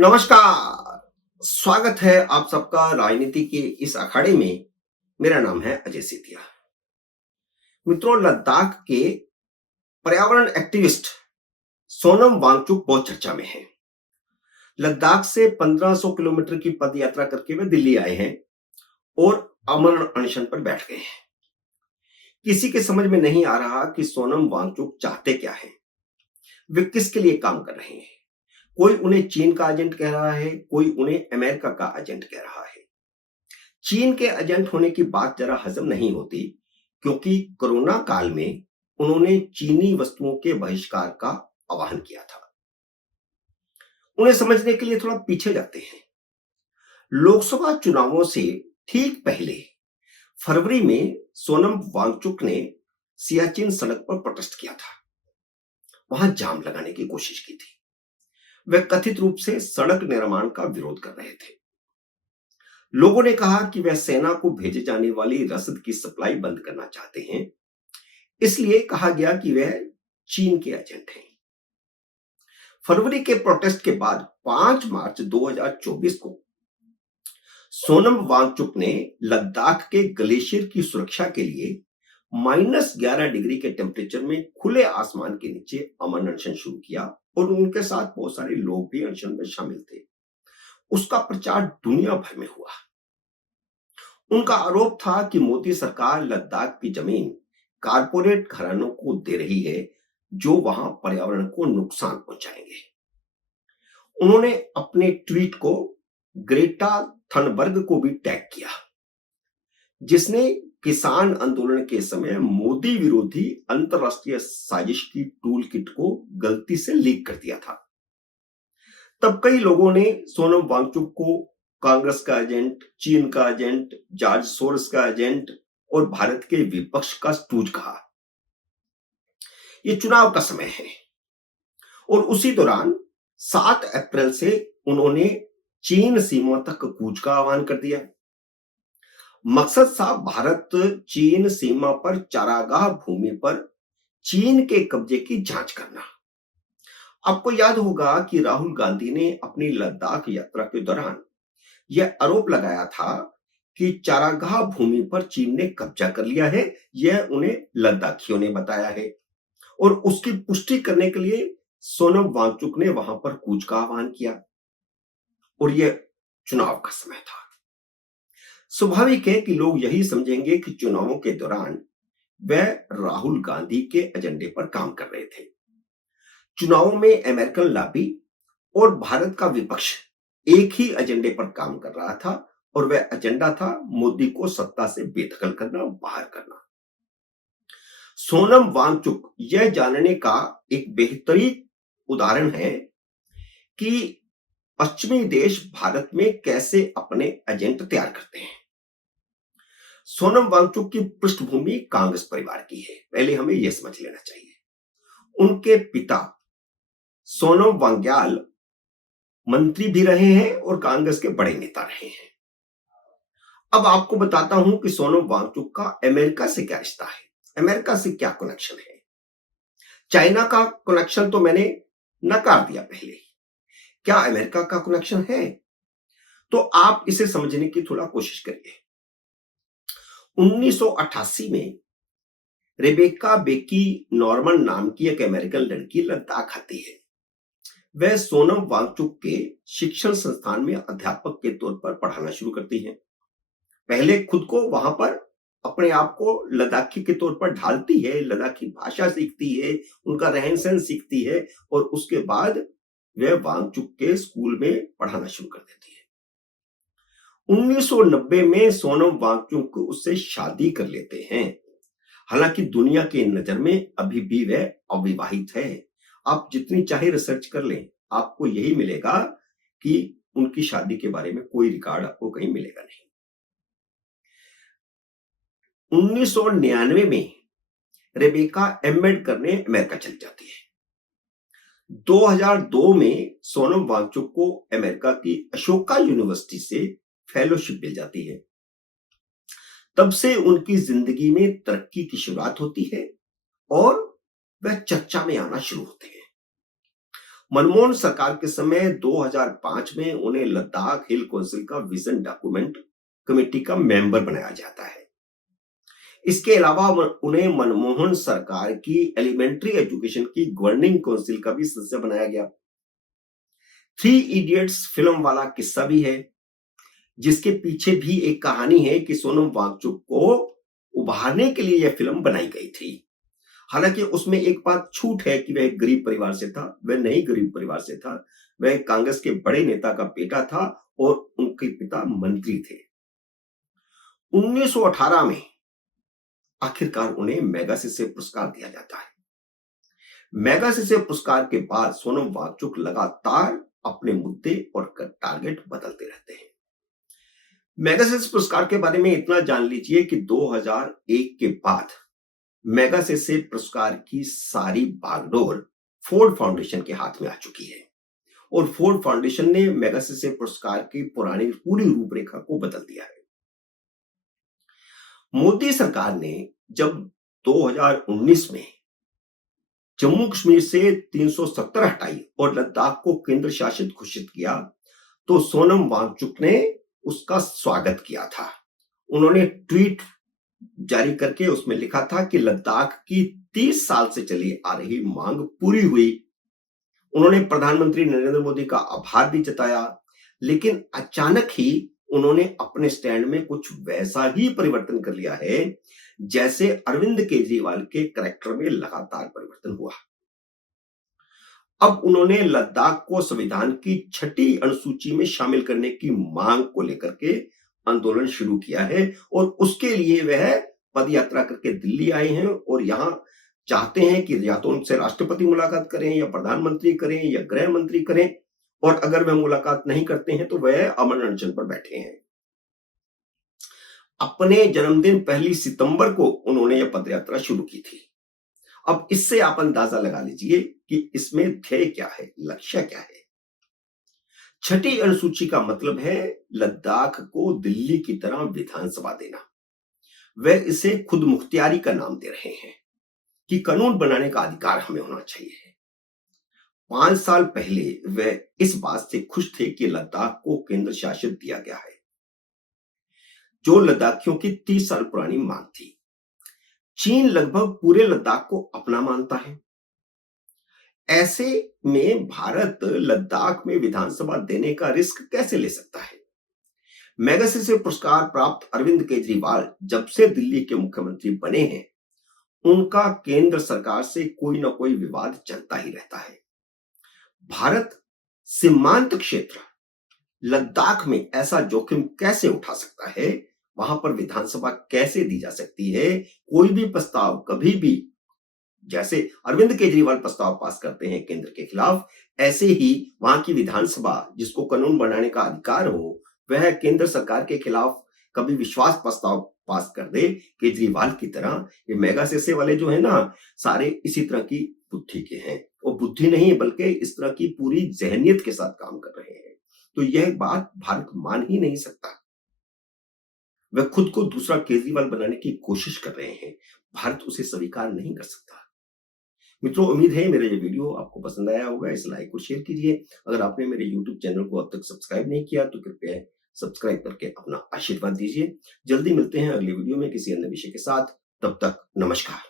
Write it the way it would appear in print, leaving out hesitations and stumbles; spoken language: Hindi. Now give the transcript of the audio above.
नमस्कार। स्वागत है आप सबका राजनीति के इस अखाड़े में। मेरा नाम है अजय सेतिया। मित्रों, लद्दाख के पर्यावरण एक्टिविस्ट सोनम वांगचुक बहुत चर्चा में हैं। लद्दाख से 1500 किलोमीटर की पद यात्रा करके वे दिल्ली आए हैं और अमरण अनशन पर बैठ गए हैं। किसी के समझ में नहीं आ रहा कि सोनम वांगचुक चाहते क्या हैं, वे किसके लिए काम कर रहे हैं। कोई उन्हें चीन का एजेंट कह रहा है, कोई उन्हें अमेरिका का एजेंट कह रहा है। चीन के एजेंट होने की बात जरा हजम नहीं होती, क्योंकि कोरोना काल में उन्होंने चीनी वस्तुओं के बहिष्कार का आह्वान किया था। उन्हें समझने के लिए थोड़ा पीछे जाते हैं। लोकसभा चुनावों से ठीक पहले फरवरी में सोनम वांगचुक ने सियाचिन सड़क पर प्रोटेस्ट किया था। वहां जाम लगाने की कोशिश की थी। वे कथित रूप से सड़क निर्माण का विरोध कर रहे थे। लोगों ने कहा कि वह सेना को भेजे जाने वाली रसद की सप्लाई बंद करना चाहते हैं, इसलिए कहा गया कि वह चीन के एजेंट हैं। फरवरी के प्रोटेस्ट के बाद 5 मार्च 2024 को सोनम वांगचुक ने लद्दाख के ग्लेशियर की सुरक्षा के लिए -11 डिग्री के टेम्परेचर में खुले आसमान के नीचे अमन अनशन शुरू किया और उनके साथ बहुत सारे लोग भी अनशन में शामिल थे। उसका प्रचार दुनिया भर में हुआ। उनका आरोप था कि मोदी सरकार लद्दाख की जमीन कारपोरेट घरानों को दे रही है, जो वहां पर्यावरण को नुकसान पहुंचाएंगे। उन्होंने अपने ट्वीट को ग्रेटा थनबर्ग को भी टैग किया, जिसने किसान आंदोलन के समय मोदी विरोधी अंतरराष्ट्रीय साजिश की टूल किट को गलती से लीक कर दिया था। तब कई लोगों ने सोनम वांगचुक को कांग्रेस का एजेंट, चीन का एजेंट, जॉर्ज सोरोस का एजेंट और भारत के विपक्ष का स्टूज कहा। यह चुनाव का समय है और उसी दौरान 7 अप्रैल से उन्होंने चीन सीमा तक कूच का आह्वान कर दिया। मकसद था भारत चीन सीमा पर चारागाह भूमि पर चीन के कब्जे की जांच करना। आपको याद होगा कि राहुल गांधी ने अपनी लद्दाख यात्रा के दौरान यह आरोप लगाया था कि चारागाह भूमि पर चीन ने कब्जा कर लिया है। यह उन्हें लद्दाखियों ने बताया है और उसकी पुष्टि करने के लिए सोनम वांगचुक ने वहां पर कूच का आह्वान किया और यह चुनाव का समय था। स्वाभाविक है कि लोग यही समझेंगे कि चुनावों के दौरान वह राहुल गांधी के एजेंडे पर काम कर रहे थे। चुनावों में अमेरिकन लॉबी और भारत का विपक्ष एक ही एजेंडे पर काम कर रहा था और वह एजेंडा था मोदी को सत्ता से बेदखल करना, बाहर करना। सोनम वांगचुक यह जानने का एक बेहतरीन उदाहरण है कि पश्चिमी देश भारत में कैसे अपने एजेंट तैयार करते हैं। सोनम वांगचुक की पृष्ठभूमि कांग्रेस परिवार की है, पहले हमें यह समझ लेना चाहिए। उनके पिता सोनम वांग्याल मंत्री भी रहे हैं और कांग्रेस के बड़े नेता रहे हैं। अब आपको बताता हूं कि सोनम वांगचुक का अमेरिका से क्या रिश्ता है, अमेरिका से क्या कनेक्शन है। चाइना का कनेक्शन तो मैंने नकार दिया पहले ही। क्या अमेरिका का कनेक्शन है? तो आप इसे समझने की थोड़ा कोशिश करिए। 1988 में रेबेका बेकी नॉर्मन नाम की एक अमेरिकन लड़की लद्दाख आती है। वह सोनम वांगचुक के शिक्षण संस्थान में अध्यापक के तौर पर पढ़ाना शुरू करती हैं। पहले खुद को वहां पर अपने आप को लद्दाखी के तौर पर ढालती है, लद्दाखी भाषा सीखती है, उनका रहन सहन सीखती है और उसके बाद वह वांगचुक के स्कूल में पढ़ाना शुरू कर देती है। 1990 में सोनम वांगचुक उससे शादी कर लेते हैं। हालांकि दुनिया की नजर में अभी भी वह अविवाहित है। आप जितनी चाहे रिसर्च कर लें, आपको यही मिलेगा कि उनकी शादी के बारे में कोई रिकॉर्ड आपको कहीं मिलेगा नहीं। 1999 में रेबेका एमएड करने अमेरिका चली जाती है। 2002 में सोनम वांगचुक को अमेरिका की अशोका यूनिवर्सिटी से फेलोशिप मिल जाती है। तब से उनकी जिंदगी में तरक्की की शुरुआत होती है और वह चर्चा में आना शुरू होते हैं। मनमोहन सरकार के समय 2005 में उन्हें लद्दाख हिल काउंसिल का विजन डॉक्यूमेंट कमेटी का मेंबर बनाया जाता है। इसके अलावा उन्हें मनमोहन सरकार की एलिमेंट्री एजुकेशन की गवर्निंग काउंसिल का भी सदस्य बनाया गया। थ्री इडियट्स फिल्म वाला किस्सा भी है, जिसके पीछे भी एक कहानी है कि सोनम वांगचुक को उभारने के लिए यह फिल्म बनाई गई थी। हालांकि उसमें एक बात छूट है कि वह गरीब परिवार से था। वह नहीं गरीब परिवार से था, वह कांग्रेस के बड़े नेता का बेटा था और उनके पिता मंत्री थे। 1918 में आखिरकार उन्हें मैगसेसे पुरस्कार दिया जाता है। मैगसेसे पुरस्कार के बाद सोनम वांगचुक लगातार अपने मुद्दे और टारगेट बदलते रहते हैं। मैगसेसे पुरस्कार के बारे में इतना जान लीजिए कि 2001 के बाद मैगसेसे पुरस्कार की सारी बागडोर फोर्ड फाउंडेशन के हाथ में आ चुकी है और फोर्ड फाउंडेशन ने मैगसेसे पुरस्कार की पुरानी पूरी रूपरेखा को बदल दिया है। मोदी सरकार ने जब 2019 में जम्मू कश्मीर से 370 हटाई और लद्दाख को केंद्र शासित घोषित किया, तो सोनम वांगचुक ने उसका स्वागत किया था। उन्होंने ट्वीट जारी करके उसमें लिखा था कि लद्दाख की 30 साल से चली आ रही मांग पूरी हुई। उन्होंने प्रधानमंत्री नरेंद्र मोदी का आभार भी जताया, लेकिन अचानक ही उन्होंने अपने स्टैंड में कुछ वैसा ही परिवर्तन कर लिया है जैसे अरविंद केजरीवाल के कैरेक्टर में लगातार परिवर्तन हुआ। अब उन्होंने लद्दाख को संविधान की 6ठी अनुसूची में शामिल करने की मांग को लेकर के आंदोलन शुरू किया है और उसके लिए वह पदयात्रा करके दिल्ली आए हैं और यहां चाहते हैं कि या तो उनसे राष्ट्रपति मुलाकात करें या प्रधानमंत्री करें या गृह मंत्री करें, और अगर वह मुलाकात नहीं करते हैं तो वह अमन अनशन पर बैठे हैं। अपने जन्मदिन 1 सितंबर को उन्होंने यह पदयात्रा शुरू की थी। अब इससे आप अंदाजा लगा लीजिए कि इसमें ध्येय क्या है, लक्ष्य क्या है। 6ठी अनुसूची का मतलब है लद्दाख को दिल्ली की तरह विधानसभा देना। वह इसे खुद मुख्तियारी का नाम दे रहे हैं कि कानून बनाने का अधिकार हमें होना चाहिए। 5 साल पहले वह इस बात से खुश थे कि लद्दाख को केंद्र शासित दिया गया है, जो लद्दाखियों की 30 साल पुरानी मांग थी। चीन लगभग पूरे लद्दाख को अपना मानता है। ऐसे में भारत लद्दाख में विधानसभा देने का रिस्क कैसे ले सकता है। मैगसेसे पुरस्कार प्राप्त अरविंद केजरीवाल जब से दिल्ली के मुख्यमंत्री बने हैं, उनका केंद्र सरकार से कोई ना कोई विवाद चलता ही रहता है। भारत सीमांत क्षेत्र लद्दाख में ऐसा जोखिम कैसे उठा सकता है, वहां पर विधानसभा कैसे दी जा सकती है। कोई भी प्रस्ताव कभी भी, जैसे अरविंद केजरीवाल प्रस्ताव पास करते हैं केंद्र के खिलाफ, ऐसे ही वहां की विधानसभा जिसको कानून बनाने का अधिकार हो, वह केंद्र सरकार के खिलाफ कभी विश्वास प्रस्ताव पास कर दे केजरीवाल की तरह। ये मैगसेसे वाले जो है ना, सारे इसी तरह की बुद्धि के हैं, और बुद्धि नहीं बल्कि इस तरह की पूरी जहनियत के साथ काम कर रहे हैं। तो यह बात भारत मान ही नहीं सकता। वह खुद को दूसरा केजरीवाल बनाने की कोशिश कर रहे हैं, भारत उसे स्वीकार नहीं कर सकता। मित्रों, उम्मीद है मेरा ये वीडियो आपको पसंद आया होगा। इस लाइक को शेयर कीजिए। अगर आपने मेरे यूट्यूब चैनल को अब तक सब्सक्राइब नहीं किया तो कृपया सब्सक्राइब करके अपना आशीर्वाद दीजिए। जल्दी मिलते हैं अगले वीडियो में किसी अन्य विषय के साथ। तब तक नमस्कार।